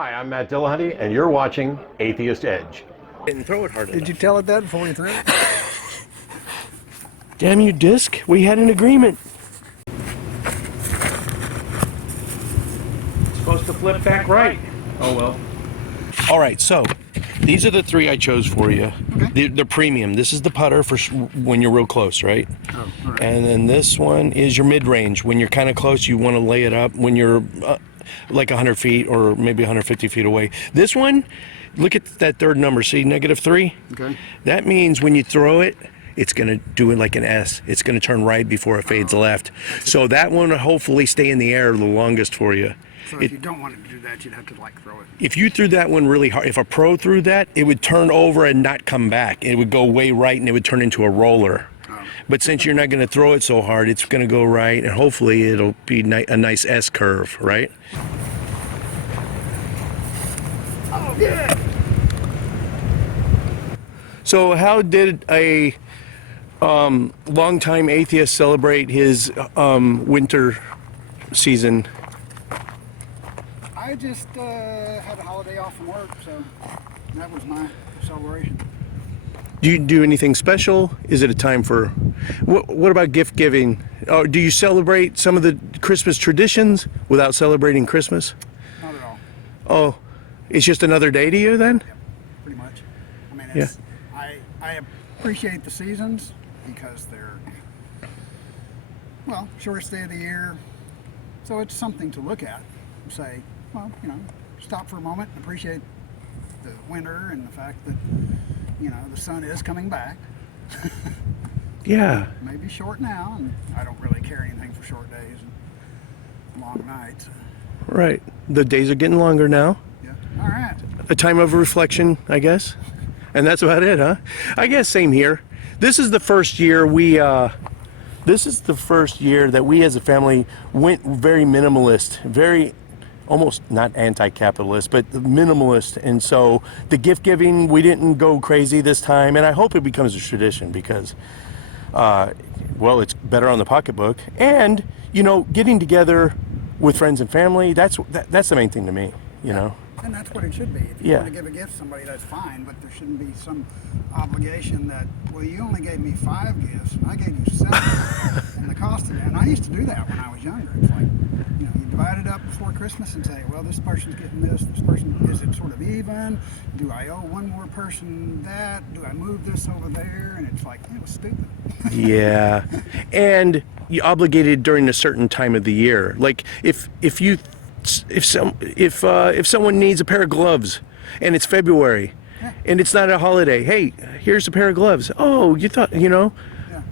Hi, I'm Matt Dillahunty, and you're watching Atheist Edge. Didn't throw it hard enough. Did you tell it that before you threw it? Damn you, Disc. We had an agreement. It's supposed to flip back right. Oh, well. All right, so these are the three I chose for you. Okay. They're premium. This is the putter for when you're real close, right? Oh, all right. And then this one is your mid-range. When you're kind of close, you want to lay it up when you're like 100 feet or maybe 150 feet away. This one, look at that third number. See, -3? Okay. That means when you throw it, it's going to do it like an S. It's going to turn right before it fades left. So that one will hopefully stay in the air the longest for you. So if you don't want it to do that, you'd have to like throw it. If you threw that one really hard, if a pro threw that, it would turn over and not come back. It would go way right and it would turn into a roller. Oh. But since you're not going to throw it so hard, it's going to go right, and hopefully it'll be a nice S curve, right? Oh, yeah! So how did a longtime atheist celebrate his winter season? I just had a holiday off from work, so that was my celebration. Do you do anything special? Is it a time for... What about gift giving? Do you celebrate some of the Christmas traditions without celebrating Christmas? Not at all. Oh, it's just another day to you then? Yeah, pretty much. I mean, it's, I appreciate the seasons because they're, well, shortest day of the year. So it's something to look at and say, well, you know, stop for a moment and appreciate the winter and the fact that, you know, the sun is coming back. Yeah. Maybe short now, and I don't really care anything for short days and long nights. Right. The days are getting longer now. Yeah. All right. A time of reflection, I guess. And that's about it, huh? I guess same here. This is the first year this is the first year that we as a family went very minimalist, very almost not anti-capitalist, but minimalist. And so the gift giving, we didn't go crazy this time. And I hope it becomes a tradition because, well, it's better on the pocketbook. And, you know, getting together with friends and family, that's the main thing to me, you know. And that's what it should be. If you Yeah. want to give a gift to somebody, that's fine, but there shouldn't be some obligation that, well, you only gave me 5 gifts, and I gave you 7, and the cost of it. And I used to do that when I was younger. It's like, you know, you divide it up before Christmas and say, well, this person's getting this person, is it sort of even? Do I owe one more person that? Do I move this over there? And it's like, it was stupid. Yeah. And you obligated during a certain time of the year. Like if someone needs a pair of gloves and it's February and it's not a holiday, hey, here's a pair of gloves. Oh, you thought, you know, Yeah.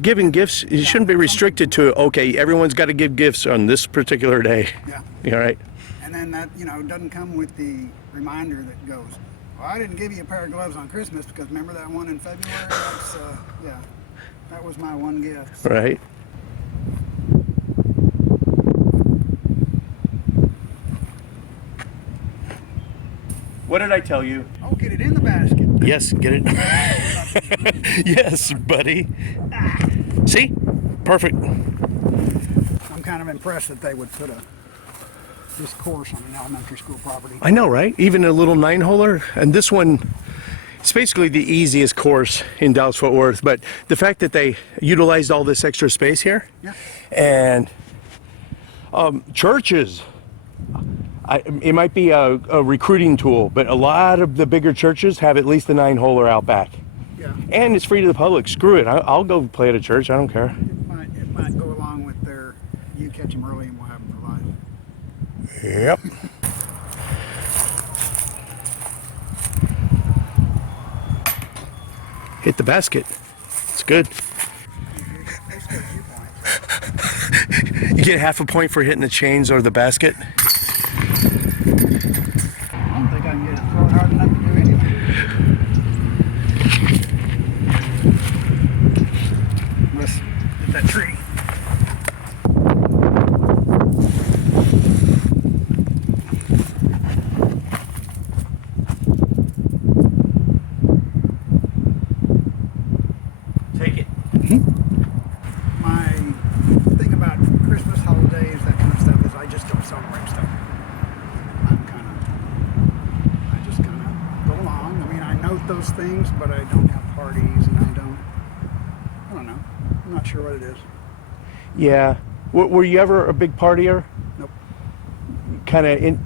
giving gifts, it shouldn't be restricted to, okay, everyone's got to give gifts on this particular day. Yeah. All right. And then that, you know, doesn't come with the reminder that goes, well, I didn't give you a pair of gloves on Christmas because remember that one in February? That's, yeah, that was my one gift. Right. What did I tell you? Oh, get it in the basket. Yes, get it. Yes, buddy. See? Perfect. I'm kind of impressed that they would put this course on an elementary school property. I know, right? Even a little 9-holer. And this one, it's basically the easiest course in Dallas-Fort Worth. But the fact that they utilized all this extra space here, Yeah. and churches, it might be a recruiting tool, but a lot of the bigger churches have at least a 9-holer out back. Yeah. And it's free to the public. Screw it. I'll go play at a church. I don't care. It might go along with their, you catch them early and we'll have them for life. Yep. Hit the basket. It's good. They still have 2 points. You get half a point for hitting the chains or the basket. I don't think I can get it thrown hard enough to do anything. Let's hit that tree. Take it. My thing about Christmas, holidays, that kind of stuff is I just don't celebrate stuff. things, but I don't have parties, and I don't know. I'm not sure what it is. Yeah. Were you ever a big partier? Nope. Kind of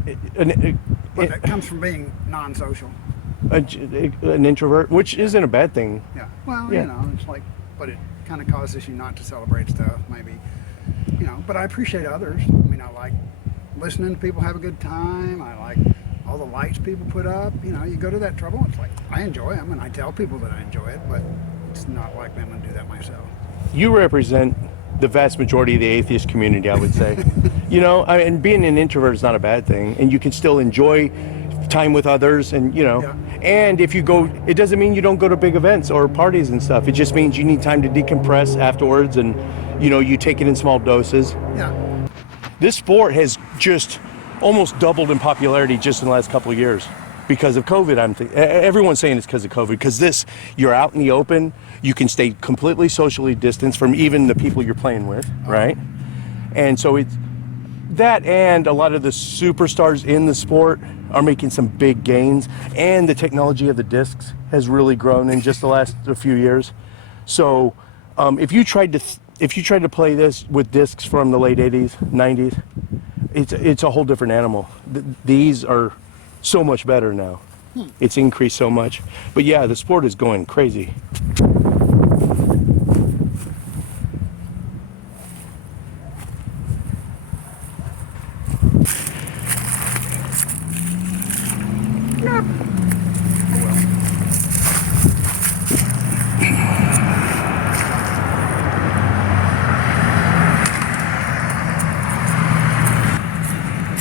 But it comes from being non-social. an introvert, which isn't a bad thing. Yeah. Well, Yeah. you know, it's like, but it kind of causes you not to celebrate stuff, maybe. You know, but I appreciate others. I mean, I like listening to people have a good time. I like all the lights people put up. You know, you go to that trouble. It's like, I enjoy them, and I tell people that I enjoy it, but it's not like I'm going to do that myself. You represent the vast majority of the atheist community, I would say. You know, and being an introvert is not a bad thing, and you can still enjoy time with others, and you know. Yeah. And if you go, it doesn't mean you don't go to big events or parties and stuff. It just means you need time to decompress afterwards, and you know, you take it in small doses. Yeah. This sport has just almost doubled in popularity just in the last couple of years because of COVID. Everyone's saying it's because of COVID, because this, you're out in the open, you can stay completely socially distanced from even the people you're playing with, right? And so it's that, and a lot of the superstars in the sport are making some big gains, and the technology of the discs has really grown in just the last few years. So if you tried to play this with discs from the late 80s, 90s, it's a whole different animal. These are so much better now. It's increased so much. But yeah, the sport is going crazy.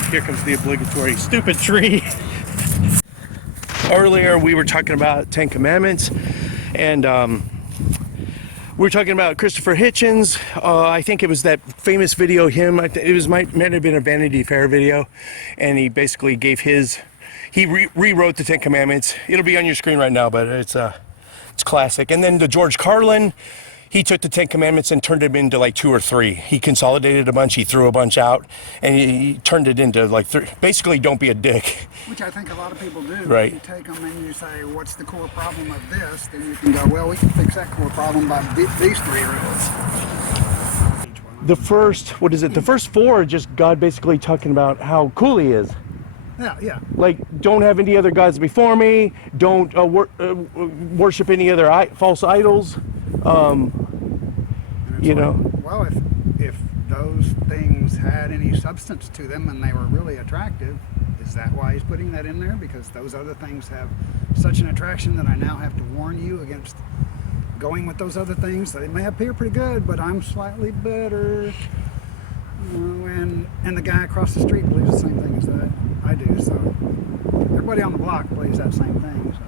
Here comes the obligatory stupid tree. Earlier we were talking about 10 Commandments, and we were talking about Christopher Hitchens. I think it was that famous video might have been a Vanity Fair video, and he basically gave he rewrote the 10 Commandments. It'll be on your screen right now, but it's classic. And then the George Carlin, he took the 10 Commandments and turned them into like 2 or 3. He consolidated a bunch, he threw a bunch out, and he turned it into like 3. Basically, don't be a dick. Which I think a lot of people do. Right. You take them and you say, what's the core problem of this? Then you can go, well, we can fix that core problem by these 3 rules. The first 4 are just God basically talking about how cool he is. Yeah. Like, don't have any other gods before me. Don't worship any other false idols. You know. Well, if those things had any substance to them and they were really attractive, is that why he's putting that in there? Because those other things have such an attraction that I now have to warn you against going with those other things. They may appear pretty good, but I'm slightly better. You know, and the guy across the street believes the same thing as that I do. So everybody on the block believes that same thing. So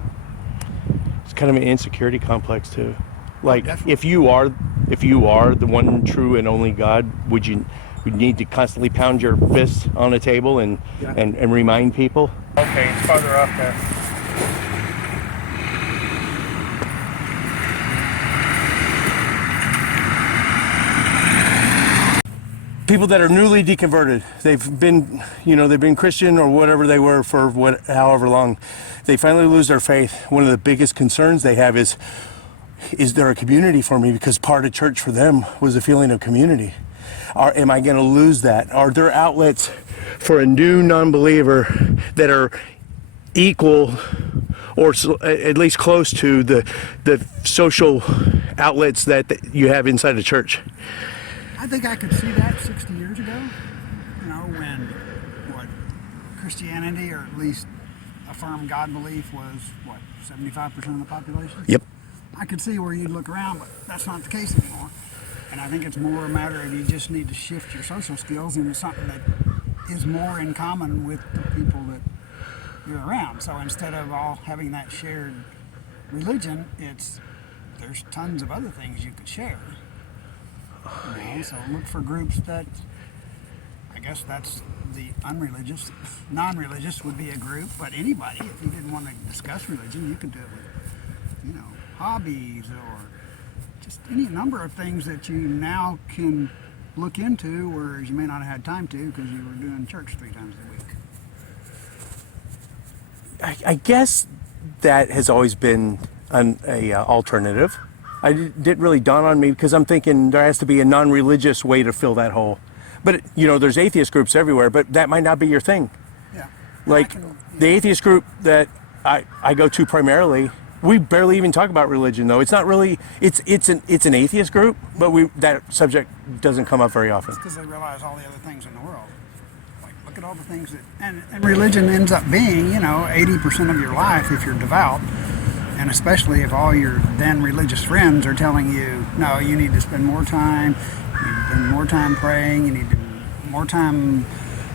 It's kind of an insecurity complex too. Like, definitely. if you are the one true and only God, would you need to constantly pound your fists on a table and remind people? Okay, it's farther up there. People that are newly deconverted, they've been Christian or whatever they were for however long, they finally lose their faith. One of the biggest concerns they have is there a community for me? Because part of church for them was a feeling of community. Am I going to lose that? Are there outlets for a new non-believer that are equal or at least close to the social outlets that you have inside the church? I think I could see that 60 years ago, you know, when Christianity, or at least a firm God belief, was 75% of the population? Yep. I could see where you'd look around, but that's not the case anymore. And I think it's more a matter of you just need to shift your social skills into something that is more in common with the people that you're around. So instead of all having that shared religion, there's tons of other things you could share. You know, so look for groups that, I guess that's the unreligious. Non-religious would be a group, but anybody, if you didn't want to discuss religion, you could do it with, you know, hobbies or just any number of things that you now can look into, whereas you may not have had time to because you were doing church 3 times a week. I guess that has always been a alternative. Didn't really dawn on me because I'm thinking there has to be a non-religious way to fill that hole. But you know, there's atheist groups everywhere, but that might not be your thing. Yeah. Like the atheist group that I go to primarily, we barely even talk about religion though. It's not really. It's an atheist group, but that subject doesn't come up very often. Because they realize all the other things in the world. Like, look at all the things that, and religion ends up being, 80% of your life if you're devout, and especially if all your then religious friends are telling you, no, you need to spend more time, you need to spend more time praying, you need to more time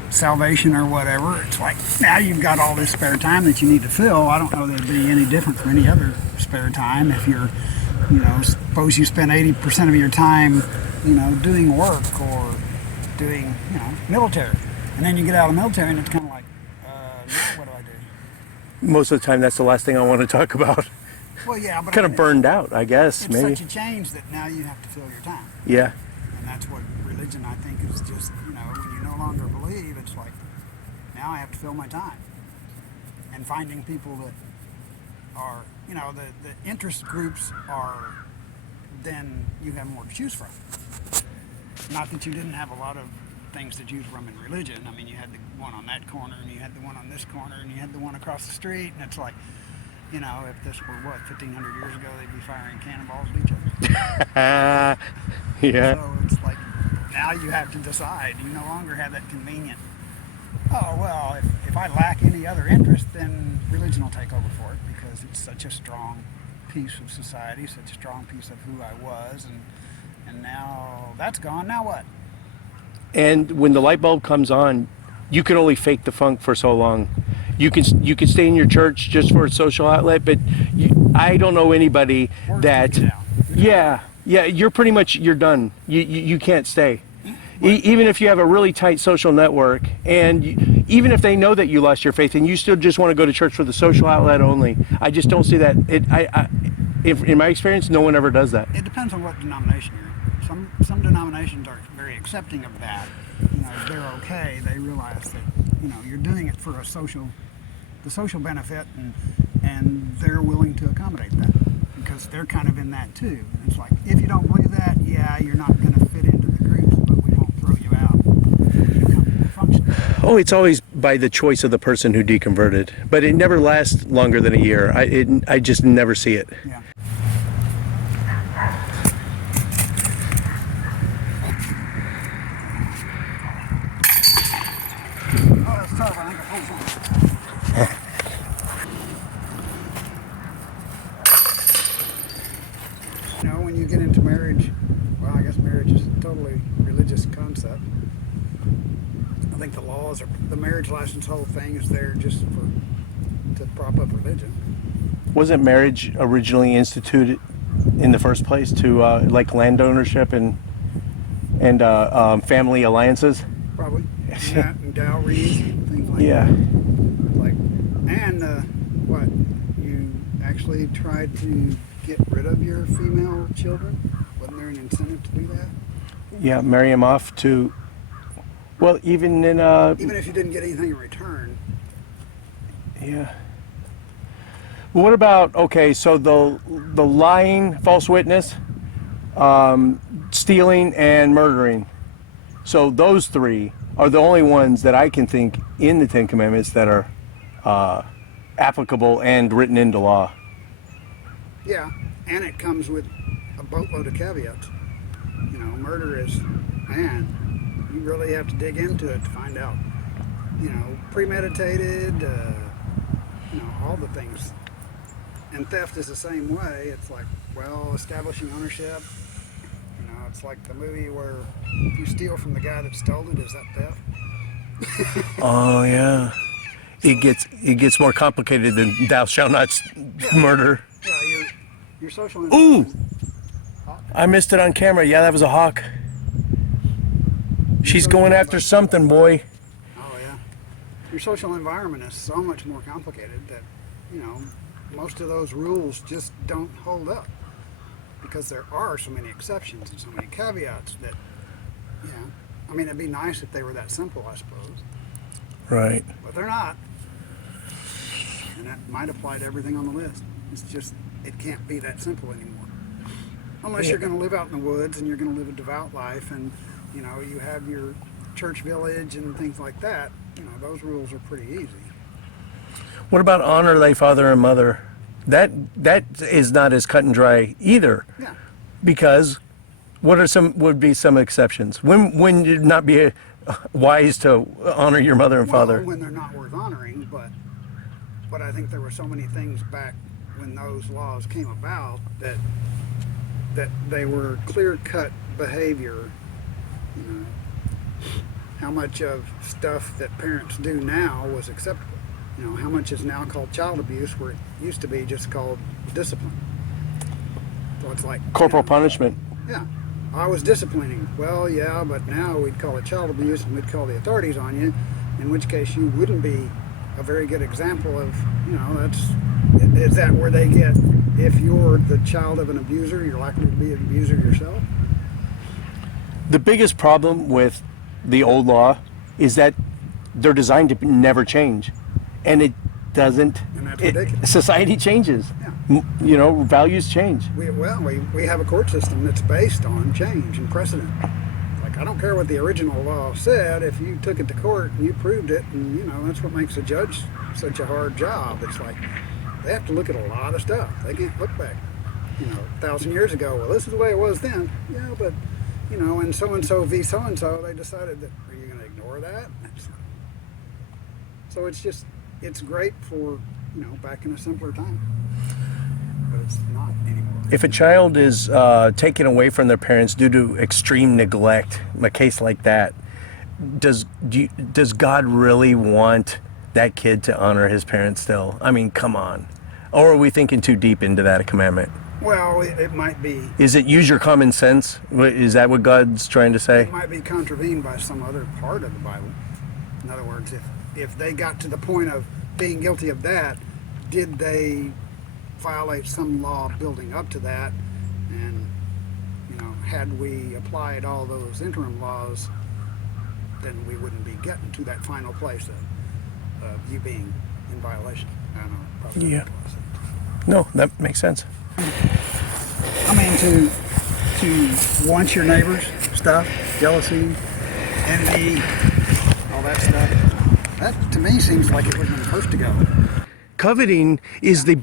salvation or whatever. It's like, now you've got all this spare time that you need to fill. I don't know that it'd be any different from any other spare time if you're, suppose you spend 80% of your time, doing work or doing, military. And then you get out of the military and it's kind of like, now what do I do? Most of the time, that's the last thing I want to talk about. Well, yeah, but Kind of burned out, I guess, it's maybe. such a change that now you have to fill your time. Yeah. And that's what religion, I think, is just, when you no longer believe, it's like, now I have to fill my time. And finding people that are, the interest groups are, then you have more to choose from. Not that you didn't have a lot of things to choose from in religion. I mean, you had the one on that corner, and you had the one on this corner, and you had the one across the street, and it's like, if this were, 1,500 years ago, they'd be firing cannonballs at each other. Yeah. So it's like, now you have to decide. You no longer have that convenient, oh, well, if I lack any other interest, then religion will take over for it because it's such a strong piece of society, such a strong piece of who I was, and now that's gone. Now what? And when the light bulb comes on, you can only fake the funk for so long. You can stay in your church just for a social outlet, but I don't know anybody that. Yeah, you're done. You can't stay. Even if you have a really tight social network, and even if they know that you lost your faith, and you still just want to go to church for the social outlet only, I just don't see that. In my experience, no one ever does that. It depends on what denomination you're in. Some denominations are very accepting of that. They're okay. They realize that you're doing it for the social benefit, and they're willing to accommodate that because they're kind of in that too. And it's like, if you don't believe that, yeah, you're not going to fit into the groups, but we won't throw you out when you come to function. Oh, it's always by the choice of the person who deconverted, but it never lasts longer than a year. I just never see it. Yeah. Oh, that's tough. I think it pulls on. When you get into marriage, well, I guess marriage is a totally religious concept. I think the marriage license whole thing is there just to prop up religion. Wasn't marriage originally instituted in the first place to like land ownership and family alliances? Probably. And dowries and things like Yeah. that. Like, and what? You actually tried to get rid of your female children? Wasn't there an incentive to do that? Yeah, marry him off to. Well, even if you didn't get anything in return. Yeah. What about, okay, so the lying, false witness, stealing, and murdering. So those three are the only ones that I can think in the Ten Commandments that are applicable and written into law. Yeah, and it comes with a boatload of caveats. Murder is, man, you really have to dig into it to find out. Premeditated, all the things. And theft is the same way. It's like, well, establishing ownership. It's like the movie where you steal from the guy that stole it. Is that theft? Oh yeah, it gets more complicated than thou shalt not murder. Yeah, your social. Ooh, I missed it on camera. Yeah, that was a hawk. She's going after something, boy. Oh yeah, your social environment is so much more complicated that most of those rules just don't hold up because there are so many exceptions and so many caveats that, it'd be nice if they were that simple, I suppose. Right. But they're not. And that might apply to everything on the list. It's just it can't be that simple anymore. Unless you're going to live out in the woods and you're going to live a devout life, and you know you have your church village and things like that. You know, those rules are pretty easy. What about honor thy father and mother? That is not as cut and dry either. Yeah. Because what are would be some exceptions? When would it not be wise to honor your mother and father? When they're not worth honoring, but I think there were so many things back when those laws came about that they were clear-cut behavior. You know, how much of stuff that parents do now was acceptable? You know, how much is now called child abuse where it used to be just called discipline? So it's like Corporal punishment. Yeah, I was disciplining. Well, yeah, but now we'd call it child abuse and we'd call the authorities on you, in which case you wouldn't be a very good example of, you know, is that where they get, if you're the child of an abuser, you're likely to be an abuser yourself? The biggest problem with the old law is that they're designed to never change. And it doesn't. And that's ridiculous. Society changes. Yeah. You know, values change. We have a court system that's based on change and precedent. Like, I don't care what the original law said. If you took it to court and you proved it, and you know, that's what makes a judge such a hard job. It's like they have to look at a lot of stuff. They can't look back, you know, 1,000 years ago. Well, this is the way it was then. Yeah, but you know, and so v so and so, they decided that, are you going to ignore that? So it's great for, you know, back in a simpler time, but it's not anymore. If a child is taken away from their parents due to extreme neglect, a case like that, does God really want that kid to honor his parents still? I mean, come on. Or are we thinking too deep into that commandment? Well, it might be. Is it use your common sense? Is that what God's trying to say? It might be contravened by some other part of the Bible. In other words, if they got to the point of being guilty of that, did they violate some law building up to that? And, you know, had we applied all those interim laws, then we wouldn't be getting to that final place of you being in violation. I don't know. Probably Yeah. No, that makes sense. I mean, to want your neighbors stuff, jealousy, envy, all that stuff. That to me seems like it would have been first to go. Coveting is the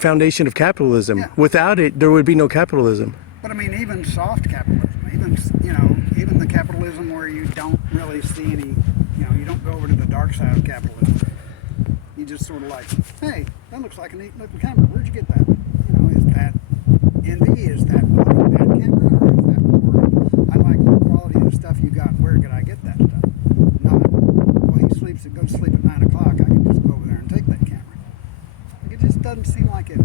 foundation of capitalism. Yeah. Without it, there would be no capitalism. But I mean, even soft capitalism, even the capitalism where you don't really see any, you know, you don't go over to the dark side of capitalism. You just sort of like, hey, that looks like a neat looking camera. Where'd you get that? You know, is that envy? Is that wanting that camera? Or is that more, I like the quality of the stuff you got. Where could I get that stuff? Not, well, he sleeps and goes to sleep at 9 o'clock. I can just go over there and take that camera. Like, it just doesn't seem like it,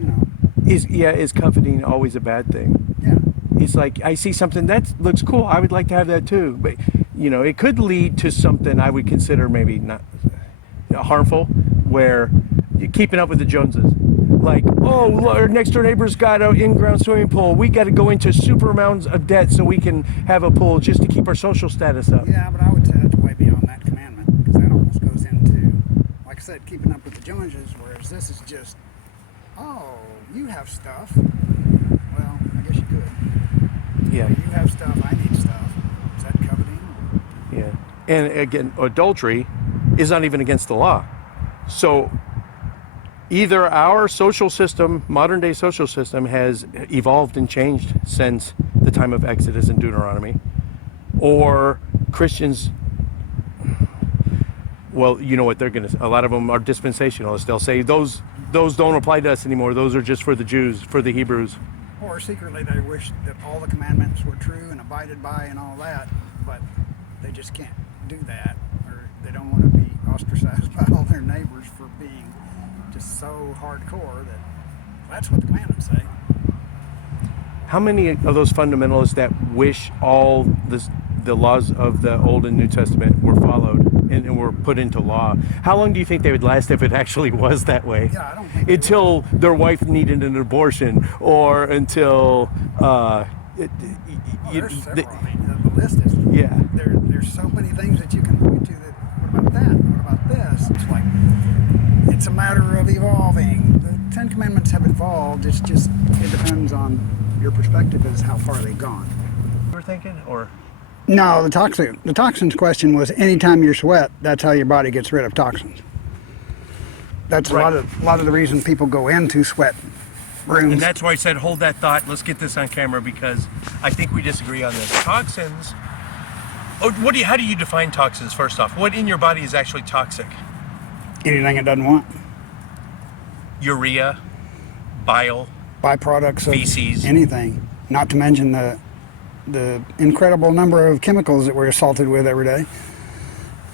you know. Is coveting always a bad thing? Yeah. It's like, I see something that looks cool. I would like to have that too. But, you know, it could lead to something I would consider maybe not harmful, where you're keeping up with the Joneses. Like, oh, our next door neighbor's got an in-ground swimming pool. We got to go into super amounts of debt so we can have a pool just to keep our social status up. Yeah, but I would say that's way beyond that commandment, because that almost goes into, like I said, keeping up with the Joneses, whereas this is just, oh, you have stuff. Well, I guess you could. Yeah. You have stuff, I need stuff. Is that coveting? Yeah. And again, adultery is not even against the law. So either our social system, modern day social system, has evolved and changed since the time of Exodus and Deuteronomy, or Christians, well, you know what they're going to, a lot of them are dispensationalists. They'll say those don't apply to us anymore. Those are just for the Jews, for the Hebrews. Or secretly they wish that all the commandments were true and abided by and all that, but they just can't do that, or they don't want to be ostracized by all their neighbors for being just so hardcore that that's what the commandments say. How many of those fundamentalists that wish all the laws of the Old and New Testament were followed and were put into law, how long do you think they would last if it actually was that way? Yeah, I don't think until their wife needed an abortion, or until there's several. I mean, the list is, yeah. There's so many things that you can point to that, what about that? What about this? It's like, it's a matter of evolving. The Ten Commandments have evolved. It's just, it depends on your perspective as how far they've gone. You were thinking, or? No, the toxins question was anytime you sweat, that's how your body gets rid of toxins. That's Right. a lot of the reason people go into sweat rooms. And that's why I said hold that thought. Let's get this on camera because I think we disagree on this. Toxins. Oh, how do you define toxins first off? What in your body is actually toxic? Anything it doesn't want. Urea, bile, Byproducts of feces. anything. Not to mention the incredible number of chemicals that we're assaulted with every day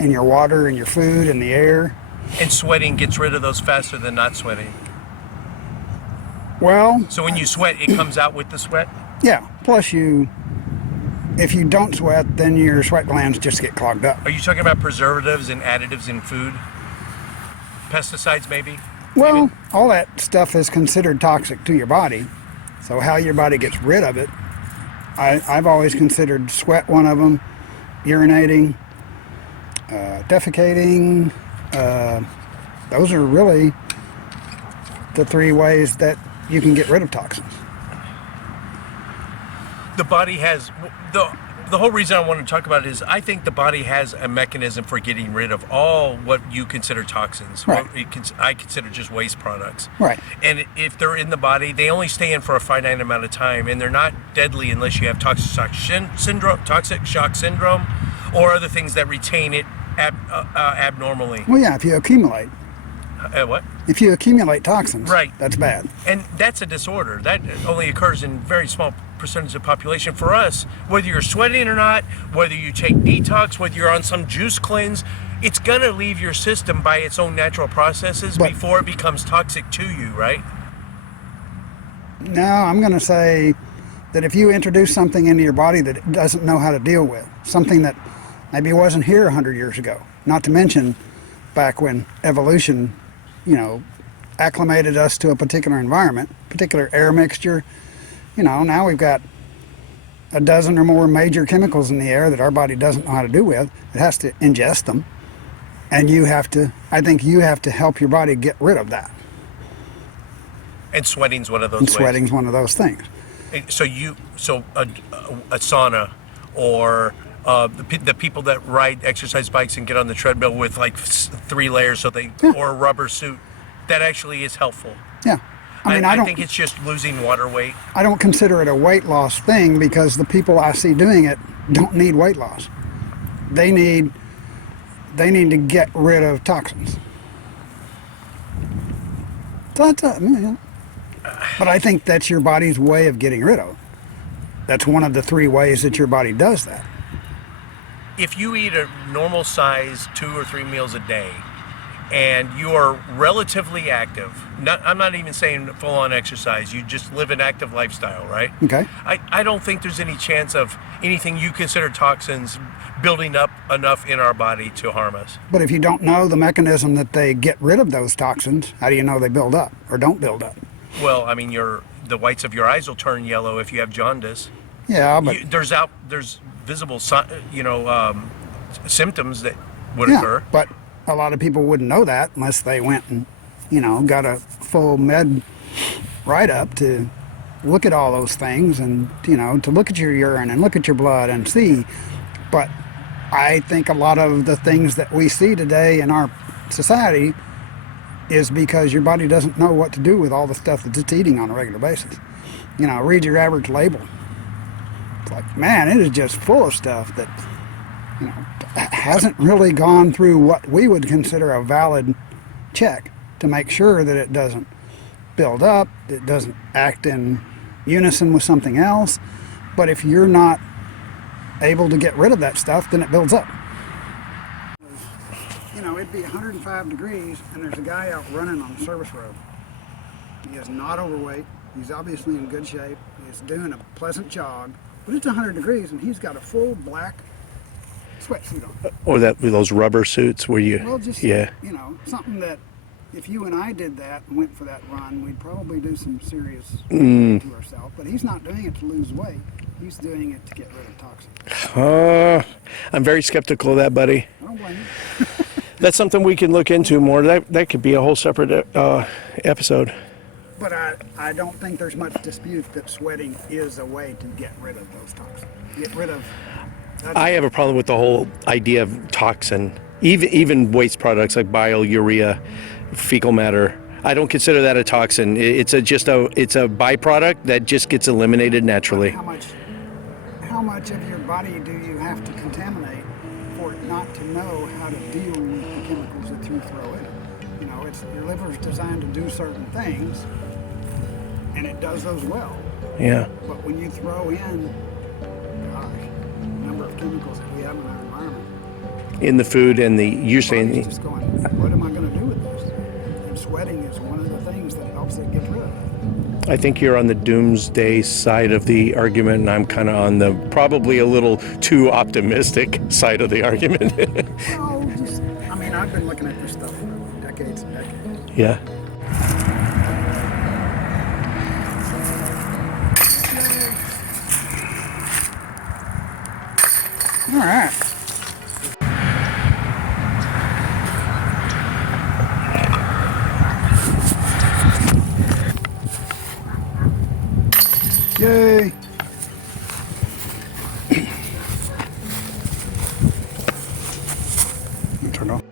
in your water, in your food, in the air. And sweating gets rid of those faster than not sweating. Well, So when you sweat, it comes out with the sweat? yeah. Plus if you don't sweat, then your sweat glands just get clogged up. Are you talking about preservatives and additives in food? Pesticides maybe? Well, all that stuff is considered toxic to your body. So how your body gets rid of it, I've always considered sweat one of them, urinating, defecating. Those are really the three ways that you can get rid of toxins. The body has the whole reason I want to talk about it is I think the body has a mechanism for getting rid of all what you consider toxins. Right. I consider just waste products. Right. And if they're in the body, they only stay in for a finite amount of time, and they're not deadly unless you have toxic shock syndrome, or other things that retain it abnormally. Well, yeah, if you accumulate. What? If you accumulate toxins, Right. that's bad. And that's a disorder. That only occurs in very small percentage of the population. For us, whether you're sweating or not, whether you take detox, whether you're on some juice cleanse, it's going to leave your system by its own natural processes But- before it becomes toxic to you, right? No, I'm going to say that if you introduce something into your body that it doesn't know how to deal with, something that maybe wasn't here 100 years ago, not to mention back when evolution, acclimated us to a particular environment, particular air mixture, now we've got a dozen or more major chemicals in the air that our body doesn't know how to do with. It has to ingest them. And I think you have to help your body get rid of that. And sweating's one of those And ways. sweating's one of those things. So a sauna, or the people that ride exercise bikes and get on the treadmill with like 3 layers, or a rubber suit, that actually is helpful. Yeah. I think it's just losing water weight. I don't consider it a weight loss thing because the people I see doing it don't need weight loss. They need to get rid of toxins. But I think that's your body's way of getting rid of them. That's one of the 3 ways that your body does that. If you eat a normal size 2 or 3 meals a day, and you are relatively active, I'm not even saying full-on exercise, you just live an active lifestyle, right? Okay. I don't think there's any chance of anything you consider toxins building up enough in our body to harm us. But if you don't know the mechanism that they get rid of those toxins, how do you know they build up or don't build up? Well, I mean, the whites of your eyes will turn yellow if you have jaundice. Yeah, but There's visible symptoms that would yeah, occur. but a lot of people wouldn't know that unless they went and, got a full med write-up to look at all those things and, to look at your urine and look at your blood and see. But I think a lot of the things that we see today in our society is because your body doesn't know what to do with all the stuff that it's eating on a regular basis. Read your average label. It's like, man, it is just full of stuff that, hasn't really gone through what we would consider a valid check to make sure that it doesn't build up, it doesn't act in unison with something else. But if you're not able to get rid of that stuff, then it builds up. It'd be 105 degrees and there's a guy out running on the service road. He is not overweight. He's obviously in good shape. He's doing a pleasant jog, but it's 100 degrees and he's got a full black sweatsuit on. Or those rubber suits where you, Well, just, yeah. Something that if you and I did that and went for that run, we'd probably do some serious to ourselves. But he's not doing it to lose weight. He's doing it to get rid of toxins. I'm very skeptical of that, buddy. I don't blame you. That's something we can look into more. That could be a whole separate episode. But I don't think there's much dispute that sweating is a way to get rid of those toxins. Get rid of. I have a problem with the whole idea of toxin. Even waste products like bile, urea, fecal matter. I don't consider that a toxin. It's a byproduct that just gets eliminated naturally. How much of your body do you have to contaminate for it not to know how to deal with the chemicals that you throw in it? You know, your liver's designed to do certain things, and it does those well. Yeah. But when you throw in, gosh, the number of chemicals that we have in our environment, In the food and you're saying body's just going, what am I going to do with this? And sweating is one of the things that helps it get rid of it. I think you're on the doomsday side of the argument, and I'm kind of on the probably a little too optimistic side of the argument. Well, I mean, I've been looking at this stuff for decades and decades. Yeah. All right. Yay! Turn off.